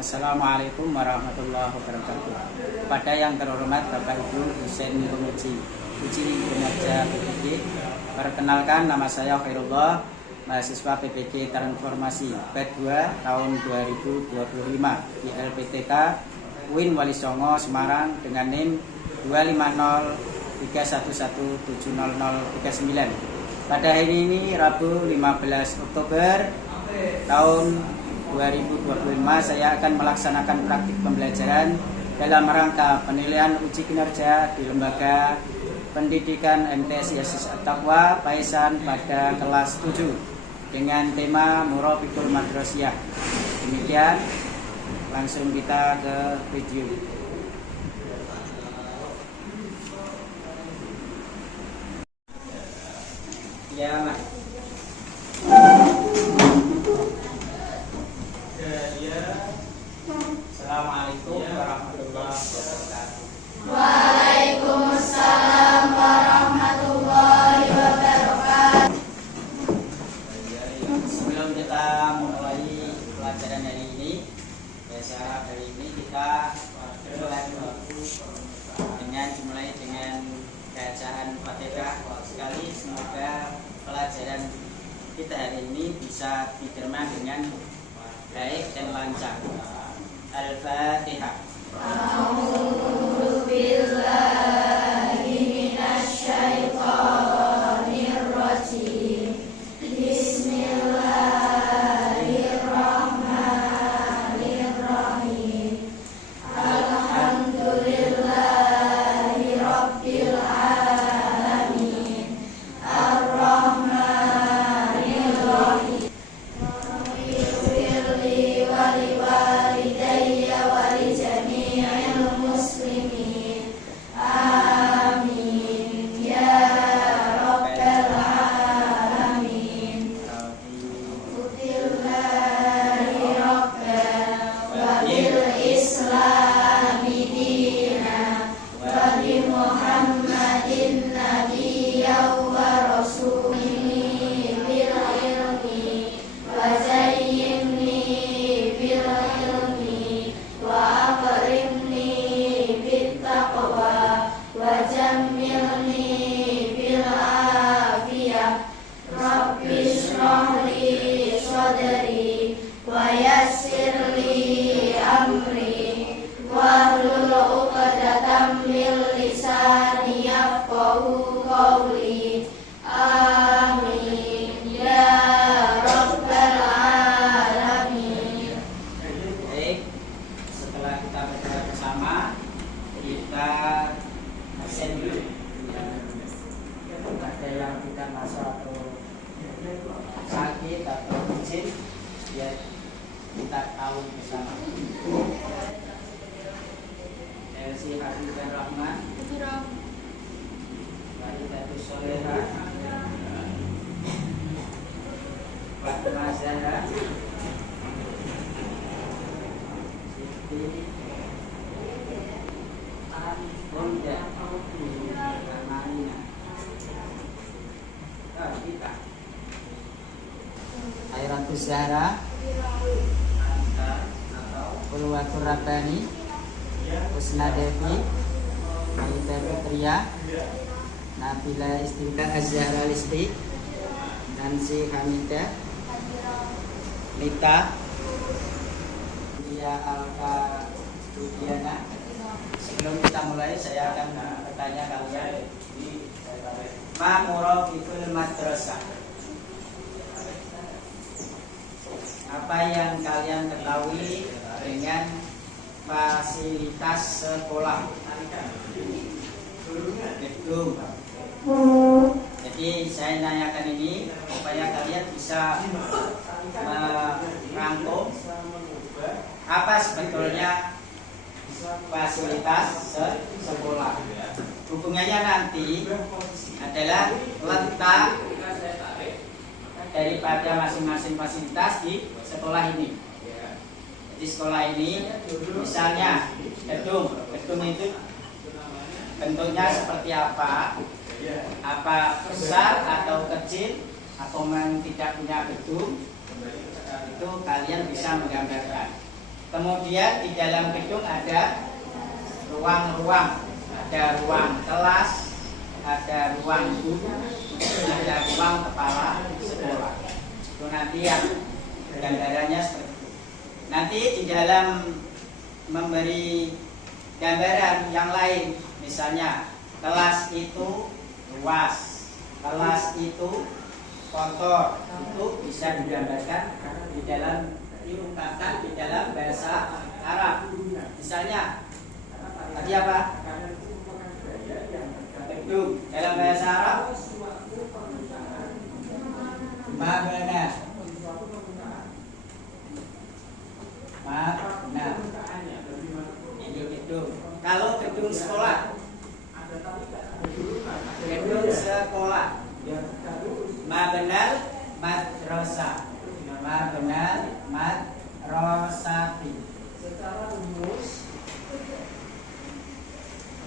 Assalamualaikum warahmatullahi wabarakatuh. Kepada yang terhormat Bapak Ibu dosen penguji uji kinerja PPG, perkenalkan nama saya Khairullah, mahasiswa PPG Transformasi P2 tahun 2025 di LPTK UIN Wali Songo Semarang dengan NIM 25031170039. Pada hari ini Rabu 15 Oktober tahun 2025 saya akan melaksanakan praktik pembelajaran dalam rangka penilaian uji kinerja di Lembaga Pendidikan MTS Yasis At-Taqwa Paisan pada kelas 7 dengan tema Murabitul Madrasiyah. Demikian, langsung kita ke video. Ya, Mas. Assalamualaikum warahmatullahi wabarakatuh. Waalaikumsalam warahmatullahi wabarakatuh. Sebelum kita memulai pelajaran hari ini, saya hari ini kita dimulai dengan bacaan Fatihah sekali. Semoga pelajaran kita hari ini bisa diterima dengan baik dan lancar. Al-Fatihah. A'udzu billahi minasy syaithanir rajim. Bismillahirrahmanirrahim. Alhamdulillahi rabbil alamin. Ar-Rahmanir Rahim. Ighfirli wa liwalidayya wa li jami'il muslimin. Amin ya rabbal alamin. Utillahi rabban wa bil islami dina wa bi Muhammadin nabiyyan wa rasulihi bil ilmi wa zayyinni bil ilmi wa akrimni bit taqwa wa jammilni bil afiyah. Rabbi shrah li sadri wa yassir li amri wahlul 'uqdatam min lisani yafqahu qawli. Amin ya rabbal alamin. Baik, setelah kita berdoa bersama, kita absen dulu. Ada yang tidak masuk atau sakit atau izin, biar kita tahu bersama. Elsi Hafizur Rahman, Walidatus Solehah, Fatimah Zahra, Siti Bonda, Amalina. Kita Airatus Zahra, Ulwatur Rabbani, Husna Devi, Aida Putria, Nabila Istinka Az-Zahra Listi, Nancy Hamidah, Lita, Dia Alfa Budiana. Sebelum kita mulai, saya akan bertanya kalian, Ma Murabitul Madrasah? Apa yang kalian ketahui dengan fasilitas sekolah? Gedung. Jadi saya nanyakan ini supaya kalian bisa merangkum apa sebetulnya fasilitas sekolah. Hubungannya nanti adalah letak daripada masing-masing fasilitas di sekolah ini. Jadi sekolah ini misalnya gedung itu bentuknya seperti apa? Apa besar atau kecil, atau memang tidak punya gedung? Itu kalian bisa menggambarkan. Kemudian di dalam gedung ada ruang-ruang, ada ruang kelas, ada ruang guru, ada ruang kepala sekolah. Itu nanti yang gambarannya seperti itu. Nanti di dalam memberi gambaran yang lain, misalnya kelas itu luas, kelas itu kotor, itu bisa digambarkan di dalam diungkapkan di dalam bahasa Arab. Misalnya tadi apa? Gedung dalam bahasa Arab mabna. Mabna. Gedung. Kalau gedung sekolah, gedung sekolah, mabnal madrasah, mabnal madrasati. Secara rumus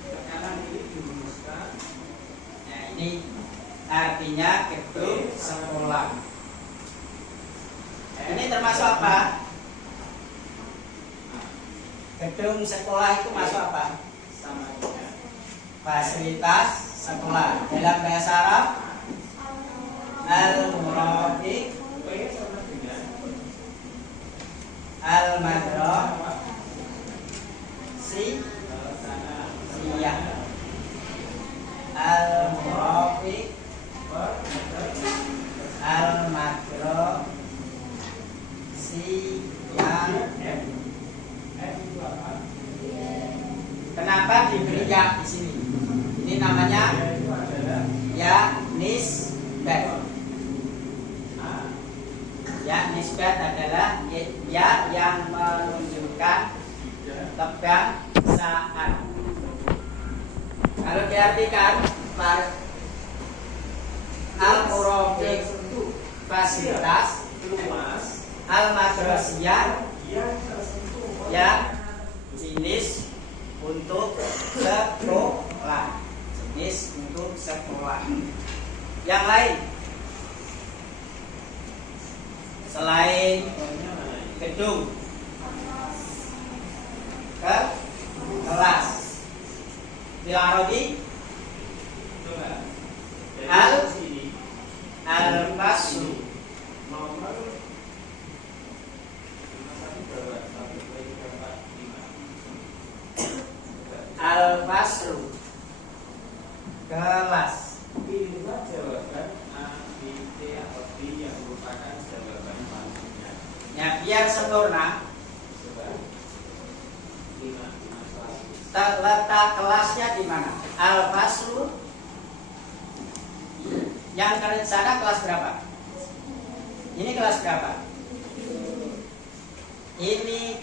tekanan ini dirumuskan. Nah, ini artinya gedung sekolah. Ini termasuk apa? Gedung sekolah itu masuk apa? Sama dengan fasilitas sekolah. Dalam bahasa Arab al-murafiq, al-madrasiyah, al-murafiq, al-madrasiyah. Kenapa diberi ya di sini? Ini namanya ya nisbat. Ya nisbat adalah ya yang menunjukkan kebangsaan. Kalau diartikan al-murafiq fasilitas, al-madrasiyah ya jenis untuk sekolah, jenis untuk sekolah. Yang lain selain gedung, kelas, bil Arabi al-faslu, al-faslu, kelas. Pilihlah jawaban A, B, C atau D yang merupakan jawaban pastinya. Ya, biar sempurna. Letak kelasnya di mana? Al-faslu. Yang kalian sana kelas berapa? Ini kelas berapa? Ini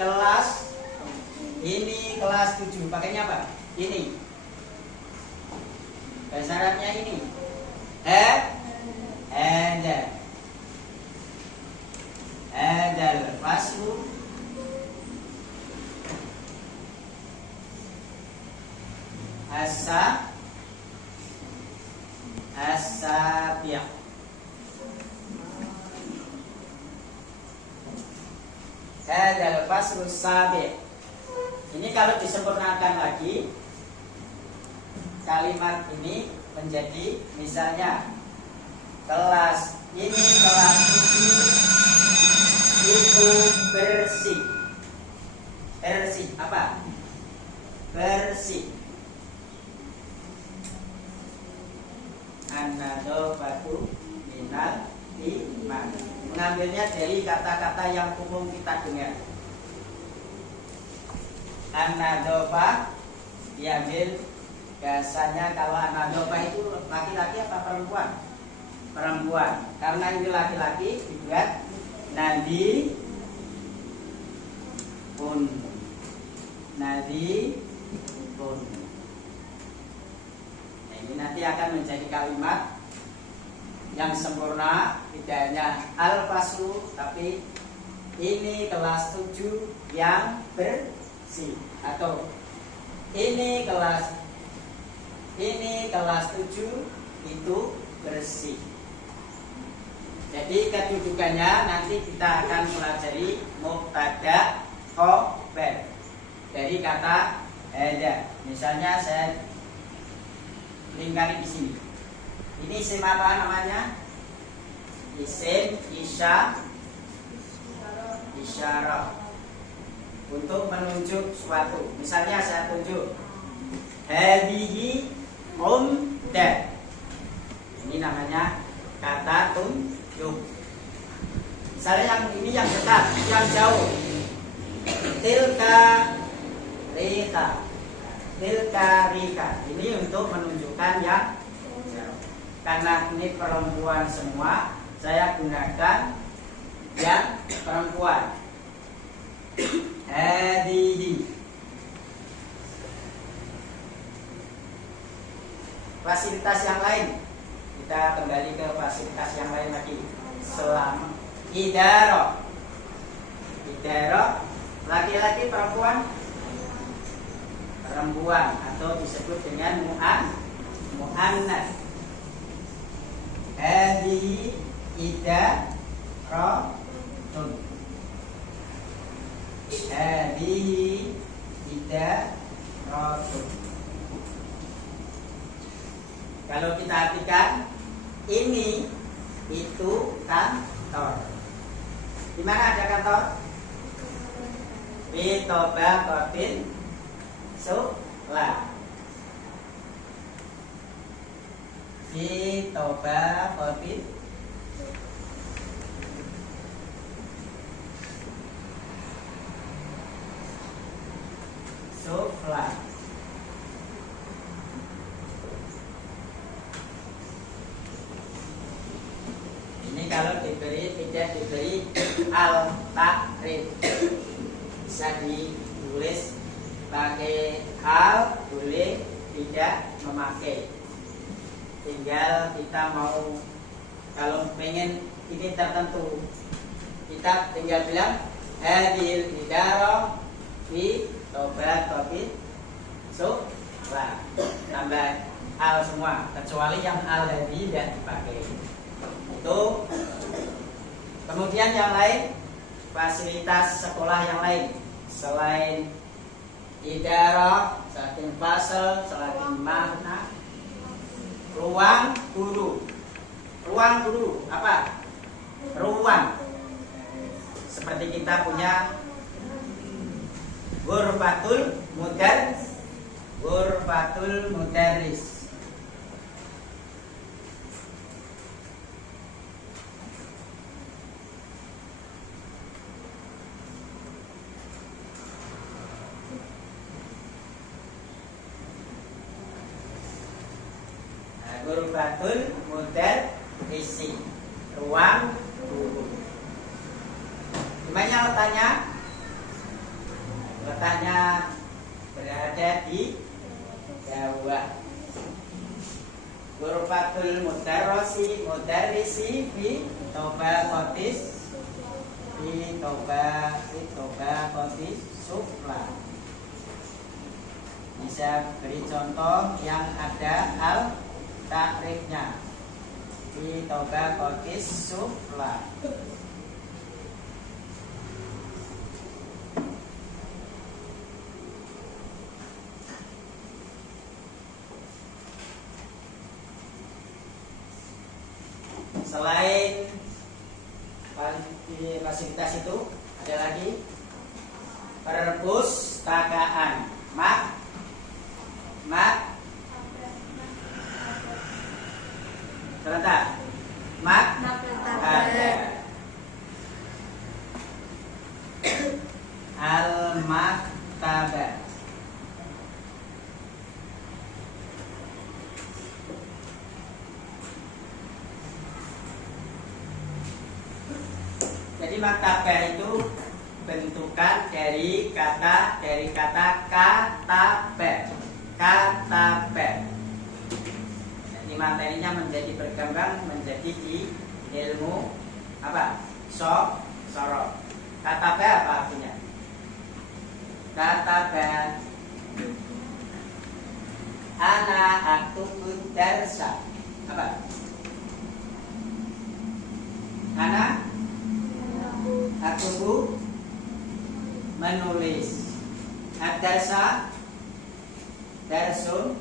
kelas 7. Pakainya apa? Ini. Bahasa Arabnya ini. Hadal faslu as-sabi'. Hadal faslu sabi'. Ini kalau disempurnakan lagi, kalimat ini menjadi misalnya kelas ini kelas 7 itu bersih. Bersih apa? Bersih. An-nadhafatu minal iman. Mengambilnya dari kata-kata yang umum kita dengar. An-nadhafah diambil biasanya kalau an-nadhafah itu laki-laki apa perempuan? Perempuan. Karena ini laki-laki dibuat nadi pun. Nadi pun. Nah, ini nanti akan menjadi kalimat yang sempurna, tidak hanya al-faslu tapi ini kelas 7 yang bersih, atau ini kelas 7 itu bersih. Jadi kedudukannya nanti kita akan pelajari mubtada, khobar, Ada. Misalnya saya lingkari di sini. Ini isim apa namanya? Isim isyarah. Untuk menunjuk suatu. Misalnya saya tunjuk hadhihi umdah. Ini namanya kata tunjuk. Misalnya yang ini yang dekat, yang jauh. Tilka rika. Ini untuk menunjukkan yang jauh. Karena ini perempuan semua, saya gunakan yang perempuan. Hadihi. Fasilitas yang lain. Kita kembali ke fasilitas yang lain lagi. Selam idaro. Laki-laki perempuan atau disebut dengan mu'annas. Hadihi idaratun. Hadihi idaratun. Kalau kita artikan ini itu kantor. Di mana ada kantor? Fi tabaqatin sufla. Fi tabaqatin sufla. Ini kalau tidak diberi al-takrif, bisa ditulis pakai al, boleh tidak memakai. Tinggal kita mau, kalau pengen ini tertentu, kita tinggal bilang hadil idaro fi tabaqatin sufla. Tambah al semua, kecuali yang al tadi tidak dipakai. Itu. Kemudian yang lain, fasilitas sekolah yang lain selain idarah, selain fasal, selain makna, ruang guru. Ruang guru apa? Ruang. Seperti kita punya ghurfatul mudarris. Ghurfatul mudarrisi, ruang guru. Dimana letaknya? Letaknya berada di bawah. Ghurfatul mudarrisi fi tabaqatis sufla. Bisa beri contoh yang ada al takrifnya di tabaqatis sufla. Selain fasilitas itu ada lagi perpustakaan. Sebentar. Ada al-maktabah. Jadi maktabah itu bentukan dari kata katabah. Jadi materinya menjadi berkembang menjadi di ilmu apa? Sorof. Katabah apa artinya? Katabah ana aktubu darsa. Apa? Ana aktubu menulis. Ad-darsa Darsun.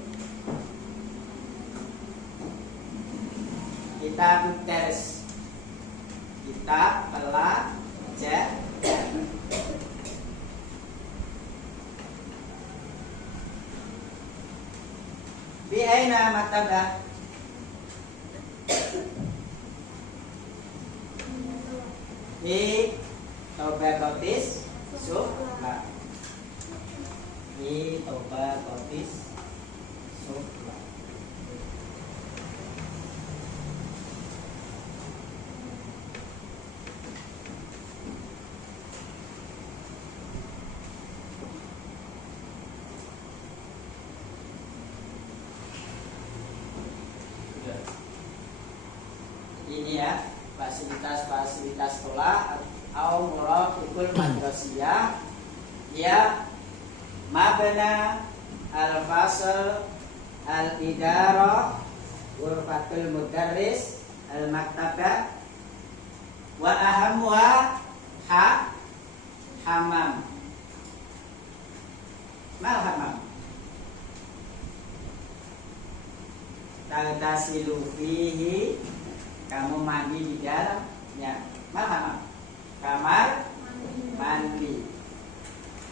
Kitab dars. Kitab pelajaran. Bi aina maktabah? Di Tobagotis Sufla. Di Tobagotis Sufla. Ini ya fasilitas sekolah atau muraqibul madrasiyah ya mabna al-fasl al-idarah ghurfatul mudarris al-maktabah wa ahammuha hamam. Mal hamam tagtasilu fihi, kamu mandi di dalamnya. Mal hamam, kamar mandi.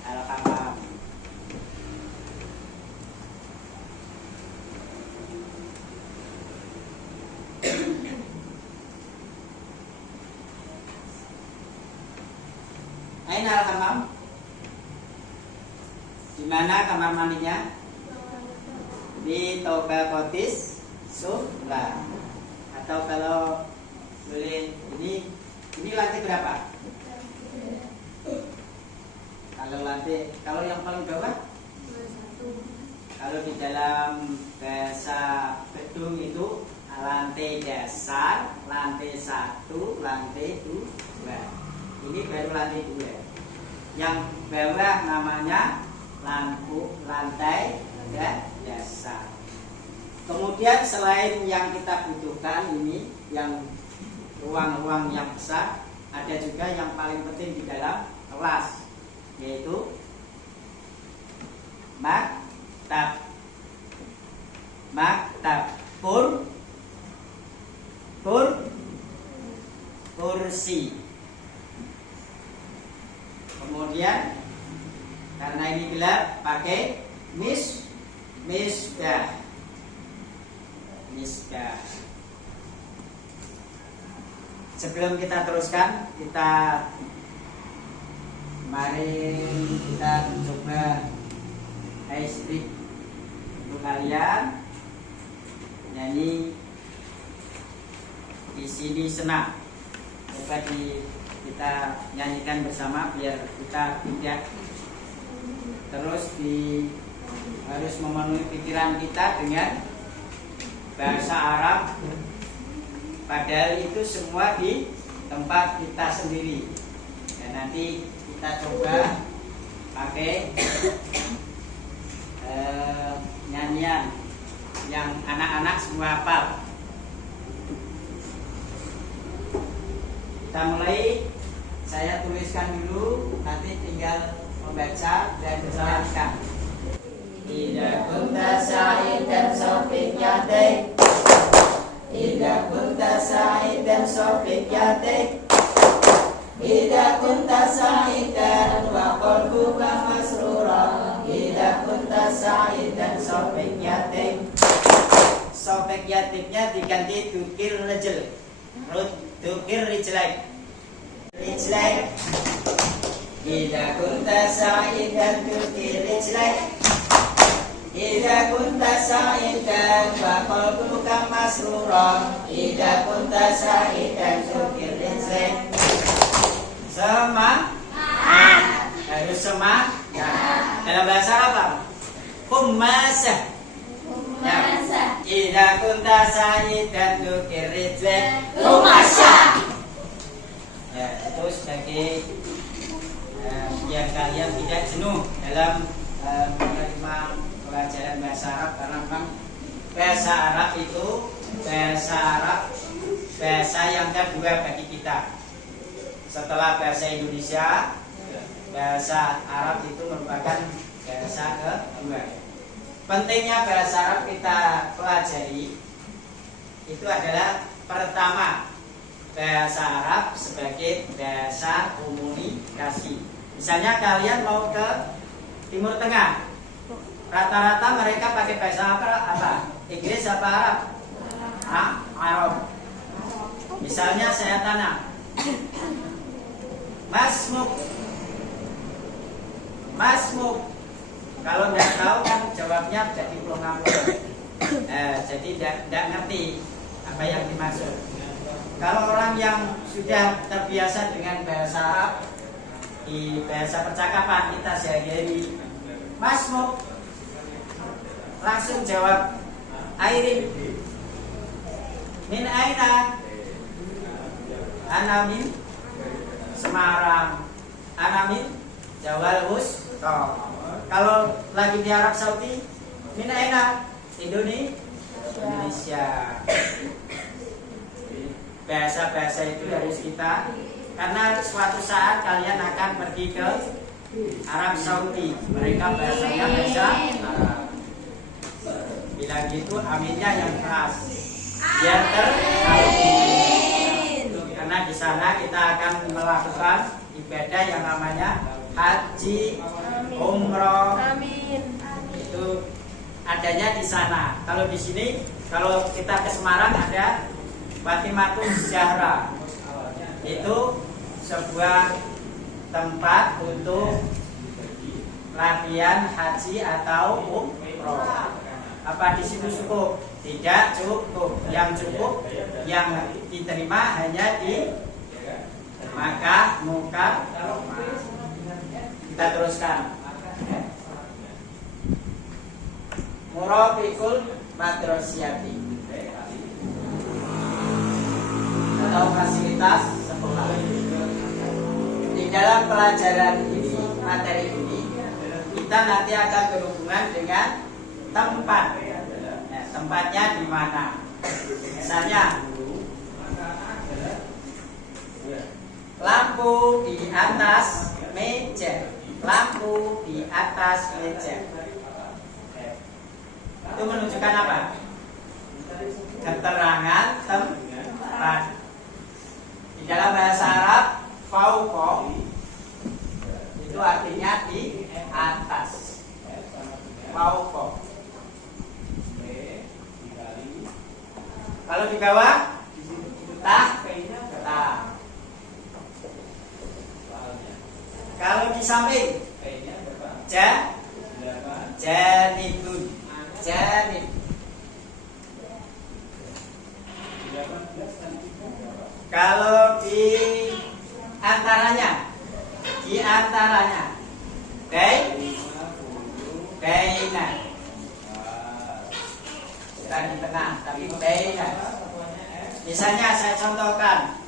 Al hamam. Aina al hamam? Di mana kamar mandinya? Di Tobagotis Sufla. Atau kalau boleh ini lantai berapa? Kalau yang paling bawah? Kalau di dalam bahasa gedung itu lantai dasar, lantai 1, lantai 2. Ini baru lantai 2. Yang bawah namanya lantai dasar. Kemudian selain yang kita butuhkan ini, yang ruang-ruang yang besar, ada juga yang paling penting di dalam kelas, yaitu maktab, kursi. Kemudian karena ini gelap pakai misbah. Sebelum kita teruskan, mari kita coba ice break untuk kalian. Nyanyi di sini senang. Coba kita nyanyikan bersama biar kita tidak terus harus memenuhi pikiran kita dengan bahasa Arab, padahal itu semua di tempat kita sendiri. Dan nanti kita coba pakai nyanyian yang anak-anak semua hafal. Kita mulai. Saya tuliskan dulu, nanti tinggal membaca dan menjelaskan. Ida kunta sa'idan sofik yatik, Ida kunta sa'idan sofik yatik, Ida kunta sa'idan wa qalbuka masrura, Ida kunta sa'idan sofik yatik. Sofik yatiknya diganti tukir rejel, tukir rijlaik. Ida kunta sa'idan tukir rijlaik, Ida kunta sa'idan wa qalbuka masrura, Ida kunta sa'idan tukir rijlaik. Harus semangat. Dalam bahasa apa? Kummasah. Ida kunta sa'idan tukir rijlaik. Kummasah. Ya, itu sebagai biar kalian tidak jenuh dalam menerima pelajaran bahasa Arab, karena memang bahasa Arab itu bahasa yang kedua bagi kita. Setelah bahasa Indonesia, bahasa Arab itu merupakan bahasa kedua. pentingnya bahasa Arab kita pelajari itu adalah pertama, bahasa Arab sebagai bahasa komunikasi. Misalnya kalian mau ke Timur Tengah, rata-rata mereka pakai bahasa apa? Inggris apa Arab? Arab. Misalnya saya tanya, Masmuk. Kalau nggak tahu kan jawabnya jadi pelongan-pelongan. Jadi tidak ngerti apa yang dimaksud. Kalau orang yang sudah terbiasa dengan bahasa Arab, di bahasa percakapan kita sehari-hari, Masmuk, langsung jawab Airin. Min aina? Ana min Semarang. Ana min Jawal Wusta. Kalau lagi di Arab Saudi, min aina? Indonesia. Bahasa-bahasa itu harus kita, karena suatu saat kalian akan pergi ke Arab Saudi, mereka bahasanya bahasa Arab. Bila gitu aminnya yang keras, biar terarti. Karena di sana kita akan melakukan ibadah yang namanya haji, umroh. Itu adanya di sana. Kalau di sini, kalau kita ke Semarang ada Fatimatul Zahra. Itu sebuah tempat untuk latihan haji atau umroh. Apa di situ cukup? Tidak cukup. Yang cukup yang diterima hanya di Makkah, Mukarramah. Kita teruskan. Murafiqul madrasiyati atau fasilitas sekolah. Di dalam pelajaran ini, materi ini, kita nanti akan berhubungan dengan tempat. Nah, tempatnya di mana? Misalnya, lampu di atas meja. Lampu di atas meja. Itu menunjukkan apa? Keterangan tempat. Di dalam bahasa Arab, fauqa itu artinya di atas. Fauqa. Kalau di bawah, tahta. Kalau di samping, janibun. Janib. Kalau di antaranya, baina. Bukan di tengah, tapi baina. Misalnya saya contohkan,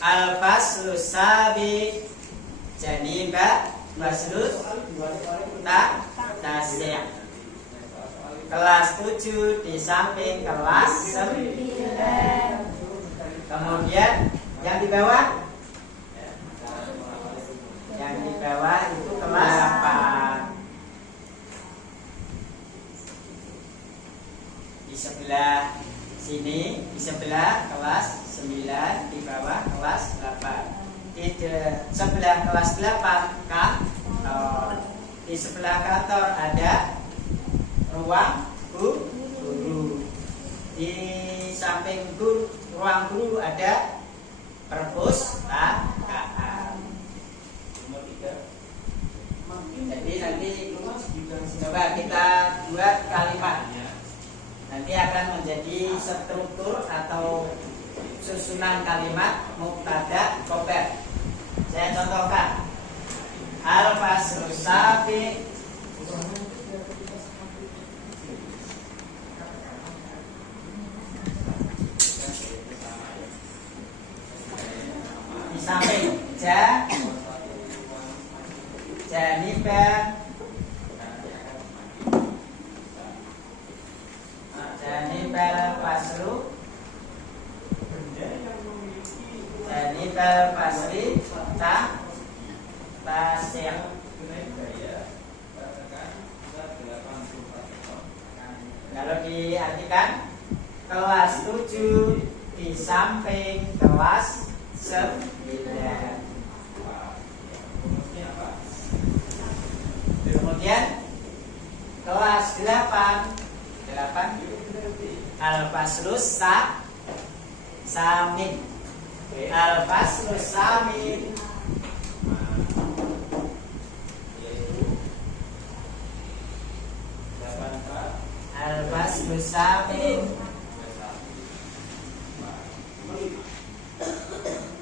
al-faslu sabi janiba maslus tasya. Kelas 7 di samping kelas 9. Kemudian yang di bawah, itu kelas 8. Di sebelah sini, di sebelah kelas 9, di bawah kelas 8. Di sebelah kelas 8 kantor. Di sebelah kantor ada ruang guru. Di samping ruang guru ada perpustakaan. Jadi nanti coba kita buat kalimat. Nanti akan menjadi struktur atau susunan kalimat mubtada khobar. Saya contohkan. Al-faslu sabi di samping janibah faslu janibal fasli tasya. samping kelas 9. Kemudian kelas 8 Al-Faslus Samin. Al-Faslus Samin. Al-Faslus Samin.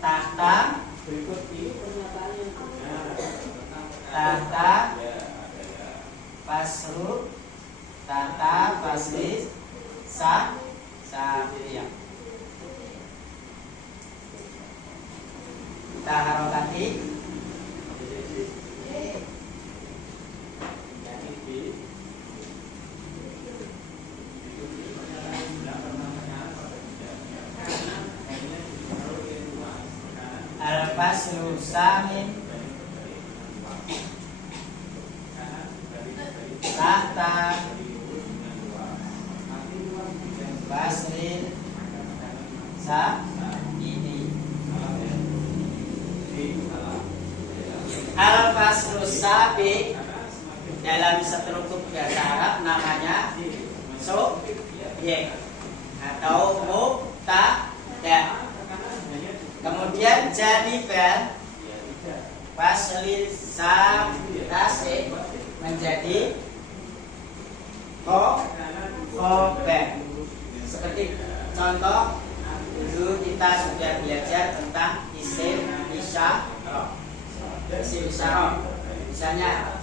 Tahta Fasru Tahta Faslis Safiyah. Taharokati Al-Faslu Samin. Tahta Fasrin ini. Al-Faslu Sabi dalam struktur bahasa Arab namanya subjek atau mubtada. Kemudian jadikan faslil tasik menjadi khobar. Seperti contoh dulu kita sudah belajar tentang isim isyarah. Misalnya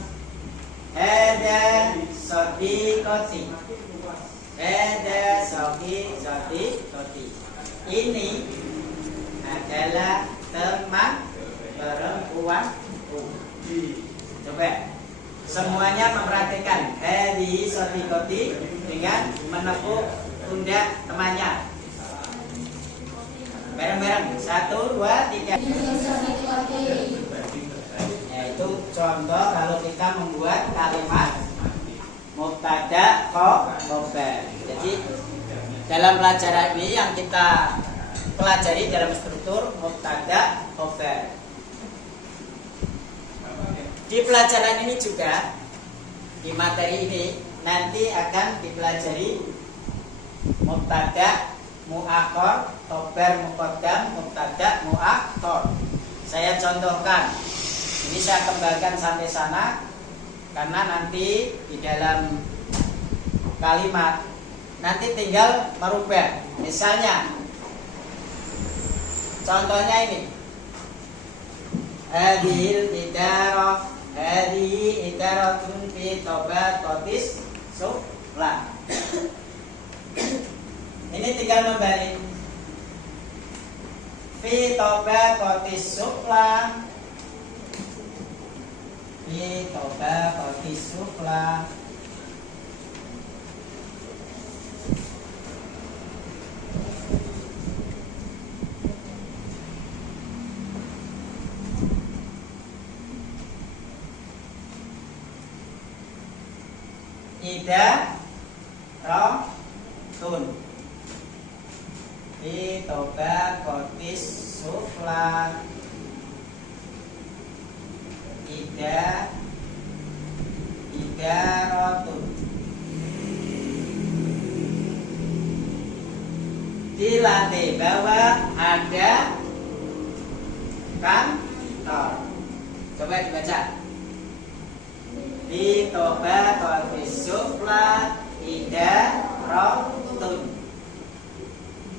hada sadiqati. Hada sadiqati. Ini adalah teman perempuanku. Coba semuanya memperhatikan hadi sadiqati dengan menepuk pundak temannya. Bareng-bareng 1, 2, 3. Yaitu contoh kalau kita membuat kalimat mubtada khobar. Jadi dalam pelajaran ini yang kita pelajari dalam struktur mubtada khobar. Di pelajaran ini juga, di materi ini nanti akan dipelajari mubtada muakhar, khobar muqaddam, mubtada muakhar. Saya contohkan. Ini saya kembangkan sampai sana karena nanti di dalam kalimat nanti tinggal merubah. Misalnya contohnya ini. Hadhil idarah, hadhihi idaratun fi tabaqatis sufla. Ini tinggal membalik. Fi tabaqatis sufla. Fi tabaqatis sufla. Idaratun fi tabaqatis sufla. Idaratun. Di lantai bawah ada kantor. Coba dibaca. Di tabaqatis sufla idaratun.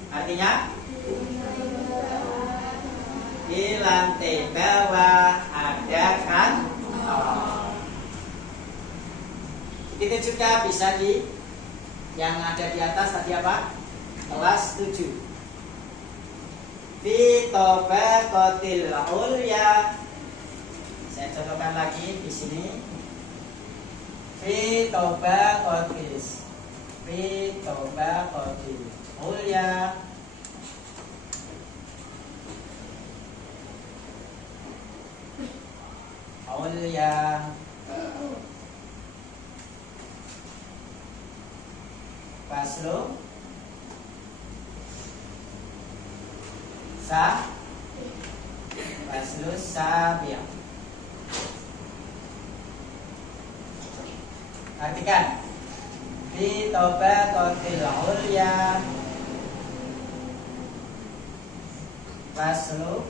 Artinya di lantai bawah ada kantor. Itu juga bisa di yang ada di atas tadi apa? Kelas 7. Fi tabaqatil ulya. Saya contohkan lagi di sini. Fi tabaqatil ulya. Faslu Faslus sabi'. Perhatikan. Fi tabaqatil ulya faslu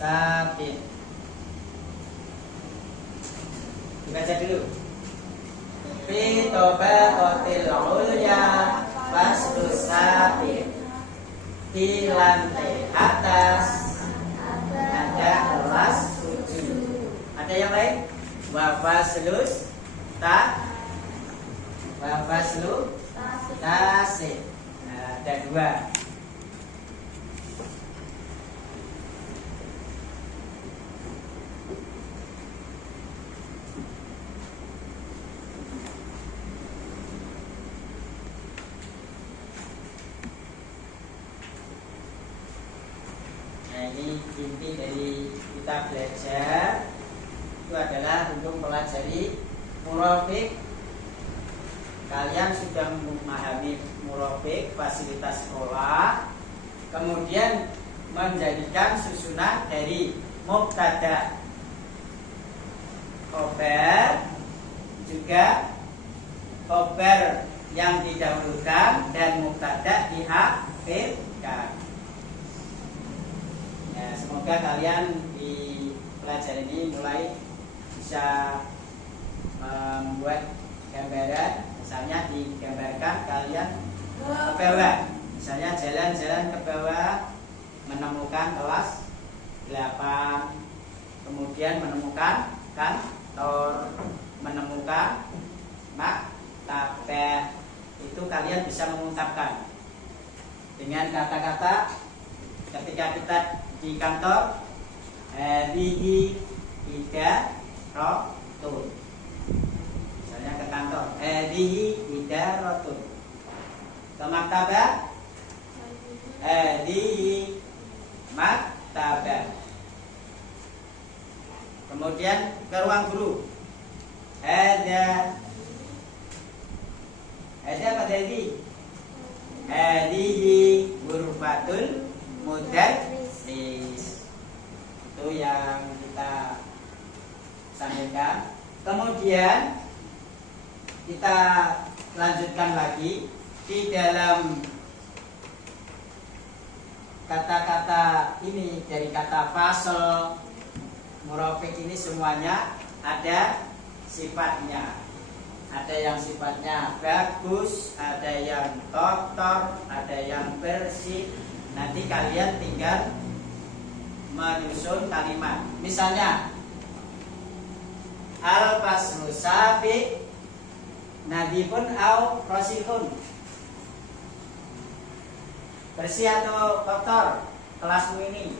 sabi'. Dibaca dulu. Fi tabaqatil ulya faslu sabi'. Di lantai atas ada kelas 7. Ada yang lain? Wa faslus tasih. Nah, ada 2. Nah, ini inti dari kita belajar itu adalah untuk mempelajari murafik. Kalian sudah memahami murafik, fasilitas sekolah, kemudian menjadikan susunan dari mubtada, khobar, juga khobar yang didahulukan dan mubtada diakhirkan. Ya, semoga kalian di pelajaran ini mulai bisa membuat gambaran. Misalnya digambarkan kalian ke bawah, misalnya jalan-jalan ke bawah menemukan kelas 8, kemudian menemukan kantor, menemukan maktabah. Itu kalian bisa mengungkapkan dengan kata-kata. Ketika kita di kantor, hadhihi idaratun. Misalnya ke kantor, hadhihi idaratun. Ke maktabah, hadhihi maktabah. Kemudian ke ruang guru, ada apa tadi? Hadhihi ghurfatul mudarris. Itu yang kita sampaikan. Kemudian kita lanjutkan lagi di dalam kata-kata ini, dari kata fasl, murafik ini semuanya ada sifatnya. Ada yang sifatnya bagus, ada yang kotor, ada yang bersih. Nanti kalian tinggal menyusun kalimat. Misalnya al-faslu sabi' nadifun au rosihun. Bersih atau kotor kelasmu ini?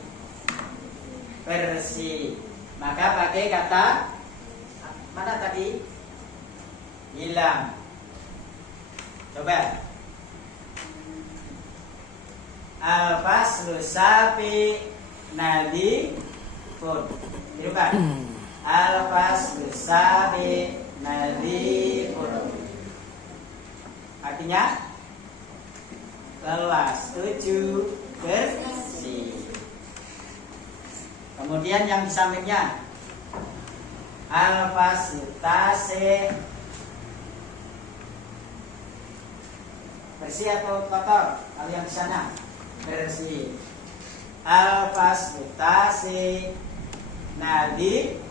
Bersih. Maka pakai kata mana tadi? Hilang. Coba. Al-faslu sabi' nadifun. Tirukan. Al-faslu sabi' nadifun. Artinya kelas 7 bersih. Kemudian yang di sampingnya al-faslu tasih. Bersih atau kotor? Kalau yang di sana bersih. Al-faslu tasih nadifun.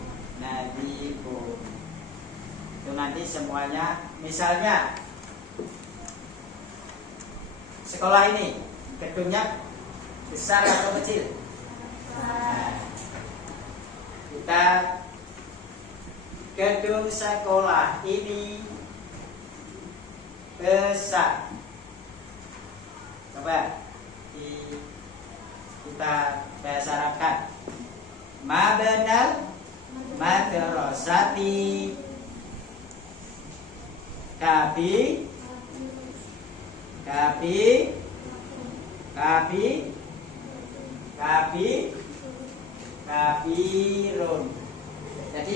Itu nanti semuanya. Misalnya sekolah ini gedungnya besar atau kecil? Nah, kita gedung sekolah ini besar. Coba kita bahasa Arabkan. Mabnal madrasati kabirun. Jadi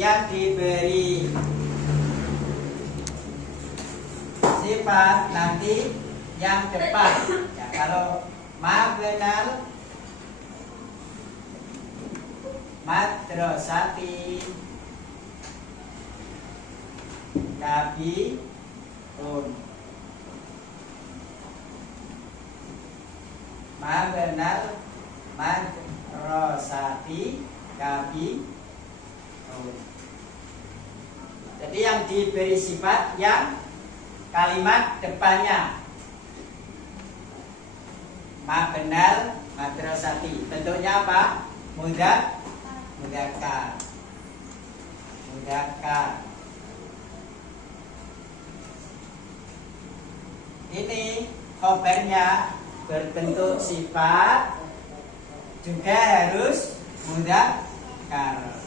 yang diberi sifat nanti yang depan. Ya, kalau mabnal madrasati kabirun. Mabnal madrasati kabirun. Jadi yang diberi sifat yang kalimat depannya. Mabnal madrasati. Bentuknya apa? Mudzakkar. Ini khobarnya berbentuk sifat, juga harus mudzakkar.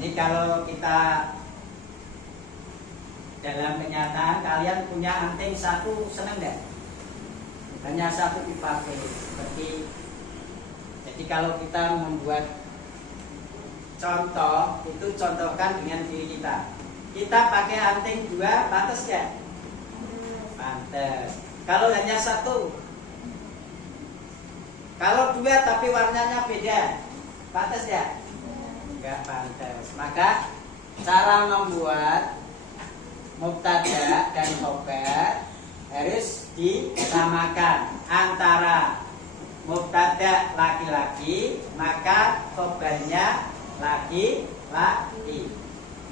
Ini kalau kita dalam kenyataan, kalian punya anting satu, senang enggak? Hanya satu dipakai. Jadi kalau kita membuat contoh, itu contohkan dengan diri kita. Kita pakai anting dua, pantas ya? Pantas. Kalau hanya satu, kalau dua tapi warnanya beda, pantas ya? Enggak pantas. Maka cara membuat mubtada dan khobar harus disamakan. Antara mubtada laki-laki, maka khobarnya laki-laki.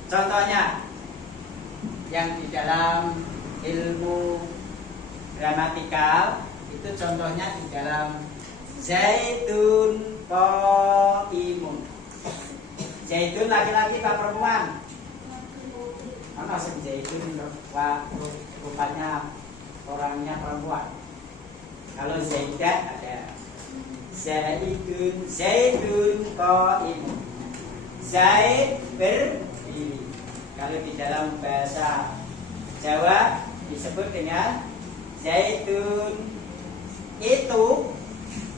Contohnya yang di dalam ilmu gramatikal itu, contohnya di dalam Zaidun qaimun. Zaidun laki-laki apa perempuan? Mana sih Zaidun rupanya orangnya perempuan. Kalau Zaidah ada Zaidun qaimun. Zaid berdiri. Kalau di dalam bahasa Jawa disebut dengan Zaidun itu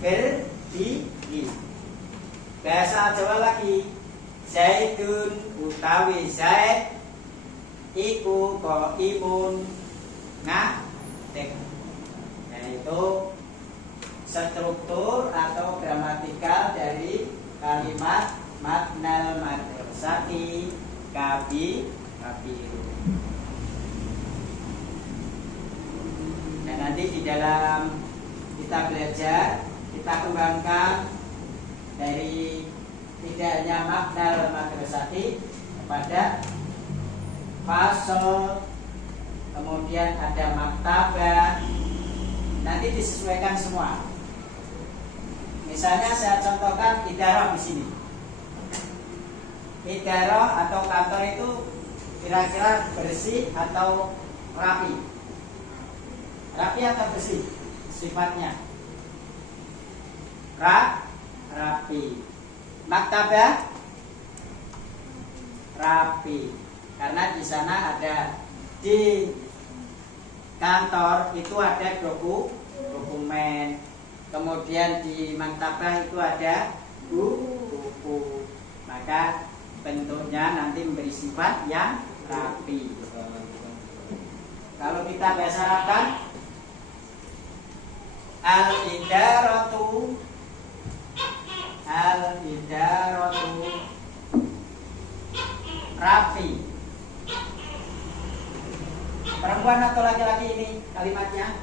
berdiri. Bahasa Jawa lagi, Zaidun utawi Zaid iku qaimun ngadeg. Yaitu struktur atau gramatikal dari kalimat mabnal madrasati kabirun. Dan nanti di dalam kita belajar, kita kembangkan dari tidak hanya mabnal madrasati kepada fasal, kemudian ada maktabah. Nanti disesuaikan semua. Misalnya saya contohkan idarah di sini. Idarah atau kantor itu kira-kira bersih atau rapi? Rapi atau bersih? Sifatnya rapi. Maktabah rapi, karena di sana ada, di kantor itu ada dokumen. Kemudian di maktabah itu ada buku. Maka bentuknya nanti memberi sifat yang rapi. Kalau kita bahasa Arabkan, al-idaratu rapi. Perempuan atau laki-laki ini kalimatnya?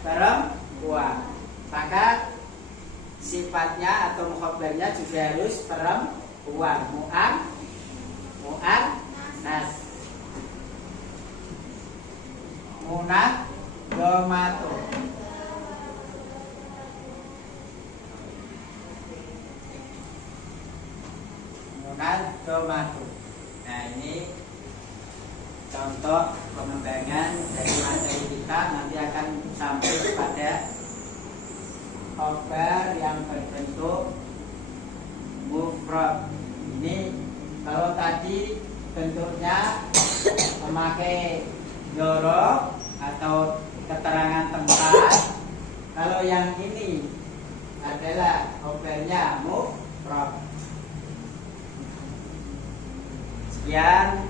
Perempuan. Maka sifatnya atau mukhabarnya juga harus perempuan. Mu'annas. Munadhamatu. Munadhamatu. Nah, ini contoh pengembangan dari materi kita. Nanti akan sampai pada khobar yang berbentuk mufrad. Ini kalau tadi bentuknya memakai dzaraf atau keterangan tempat, kalau yang ini adalah khobarnya mufrad. Sekian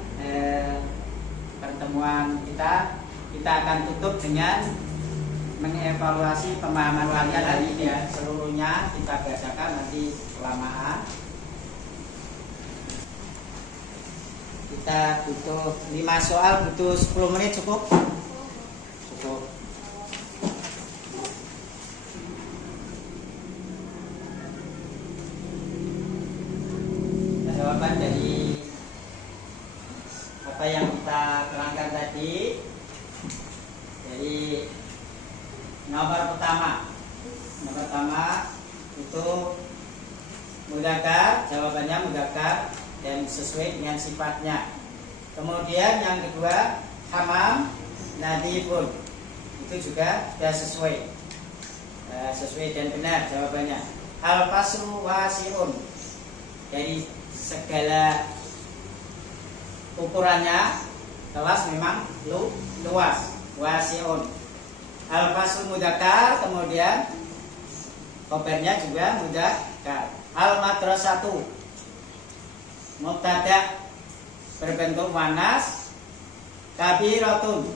pertemuan kita akan tutup dengan mengevaluasi pemahaman kalian hari ini ya. Seluruhnya kita bacakan, nanti kelamaan. Kita butuh 5 soal, butuh 10 menit cukup? Cukup. Jawaban dari apa yang kita terangkan tadi. Jadi nomor pertama itu mudzakkar, jawabannya mudzakkar dan sesuai dengan sifatnya. Kemudian yang kedua hamam nadifun, itu juga sudah sesuai dan benar jawabannya. Al faslu wasiun, dari segala ukurannya kelas memang luas, wasiun. Al faslu mudzakkar, kemudian khobarnya juga mudzakkar. Al madrasatu mubtada berbentuk muannas, kabiratun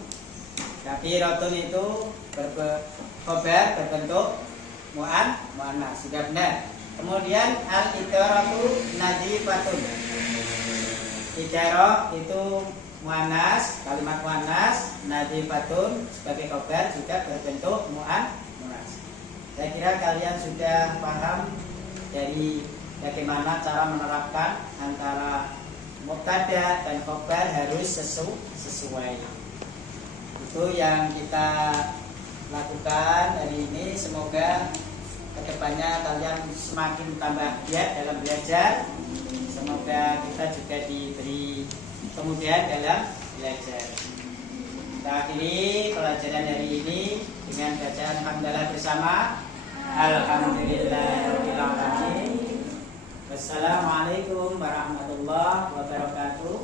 itu khobar berbentuk muannas, sudah benar. Kemudian al idaratu nadifatun, idarah itu muannas, kalimat muannas, nadifatun sebagai khobar juga berbentuk muannas. Saya kira kalian sudah paham dari bagaimana cara menerapkan antara mubtada dan khobar harus sesuai. Itu yang kita lakukan hari ini. Semoga kedepannya kalian semakin tambah giat dalam belajar. Semoga kita juga diberi kemudahan dalam belajar. Kita akhiri pelajaran hari ini dengan bacaan hamdalah bersama. Alhamdulillahirabbil alamin. Wassalamualaikum warahmatullahi wabarakatuh.